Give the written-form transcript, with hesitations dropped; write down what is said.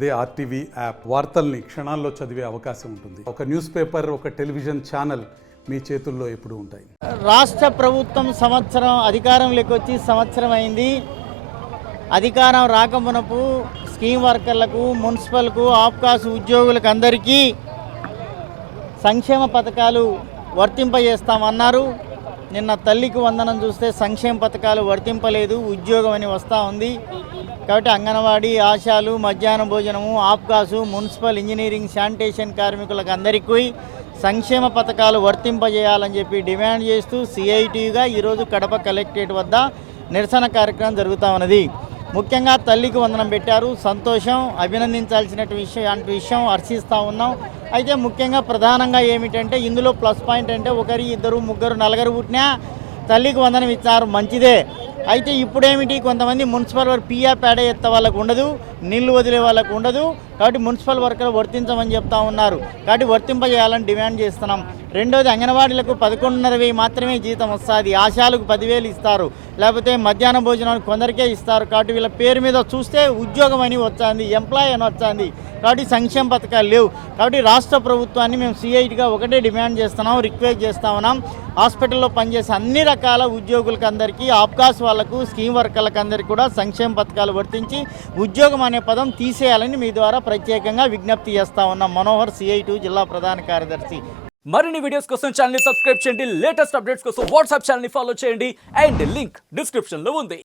అదే RTV app వార్తల్ని క్షణాల్లో చదివే అవకాశం ఉంటుంది. ఒక న్యూస్ పేపర్, ఒక టెలివిజన్ ఛానల్ మీ చేతుల్లో ఎప్పుడూ ఉంటాయి. రాష్ట్ర ప్రభుత్వం అధికారంలోకి వచ్చి సంవత్సరం అయింది. అధికారం రాకమునపు స్కీమ్ వర్కర్లకు, మున్సిపల్కు, ఆప్కాస్ ఉద్యోగులకు అందరికీ సంక్షేమ పథకాలు వర్తింపజేస్తామన్నారు. నిన్న తల్లికి వందనం చూస్తే సంక్షేమ పథకాలు వర్తింపలేదు, ఉద్యోగం అని వస్తూ ఉంది. కాబట్టి అంగన్వాడీ, ఆశాలు, మధ్యాహ్న భోజనము, ఆప్కాసు, మున్సిపల్, ఇంజనీరింగ్, శానిటేషన్ కార్మికులకు అందరికీ సంక్షేమ పథకాలు వర్తింపజేయాలని చెప్పి డిమాండ్ చేస్తూ సిఐటిగా ఈరోజు కడప కలెక్టరేట్ వద్ద నిరసన కార్యక్రమం జరుగుతూ ఉన్నది. ముఖ్యంగా తల్లికి వందనం పెట్టారు, సంతోషం, అభినందించాల్సిన విషయం హర్షిస్తూ ఉన్నాం. అయితే ముఖ్యంగా ప్రధానంగా ఏమిటంటే ఇందులో ప్లస్ పాయింట్ అంటే ఒకరి, ఇద్దరు, ముగ్గురు, నలుగురు పుట్టినా తల్లికి వందనం ఇచ్చారు, మంచిదే. అయితే ఇప్పుడేమిటి, కొంతమంది మున్సిపల్ వర్క్ పియా పేడ ఎత్త వాళ్ళకు ఉండదు, నీళ్లు వదిలే వాళ్ళకు ఉండదు. కాబట్టి మున్సిపల్ వర్కర్లు వర్తించమని చెప్తా ఉన్నారు. కాబట్టి వర్తింపజేయాలని డిమాండ్ చేస్తున్నాం. రెండోది, అంగన్వాడీలకు 11,500 మాత్రమే జీతం వస్తుంది, ఆశాలకు 10,000 ఇస్తారు, లేకపోతే మధ్యాహ్న భోజనాలు కొందరికే ఇస్తారు. కాబట్టి వీళ్ళ పేరు మీద చూస్తే ఉద్యోగం అని వచ్చింది, ఎంప్లాయ్ అని వచ్చింది. కాబట్టి సంక్షేమ పథకాలు లేవు. కాబట్టి రాష్ట్ర ప్రభుత్వాన్ని మేము సిఐటిగా ఒకటే డిమాండ్ చేస్తున్నాం, రిక్వెస్ట్ చేస్తా ఉన్నాం. హాస్పిటల్లో పనిచేసే అన్ని రకాల ఉద్యోగులకు అందరికీ, ఆప్కాస్ వాళ్లకు, స్కీమ్ వర్కర్లకు అందరికీ కూడా సంక్షేమ పథకాలు వర్తించి ఉద్యోగం అనే పదం తీసేయాలని మీ ద్వారా ప్రత్యేకంగా విజ్ఞప్తి చేస్తా ఉన్నాం. మనోహర్, సిఐటి జిల్లా ప్రధాన కార్యదర్శి. మరిన్ని వీడియోస్ కోసం ఛానల్ ని సబ్స్క్రైబ్ చేయండి. లేటెస్ట్ అప్డేట్స్ కోసం వాట్సాప్ ఛానల్ ని ఫాలో చేయండి. అండ్ లింక్ డిస్క్రిప్షన్ లో ఉంది.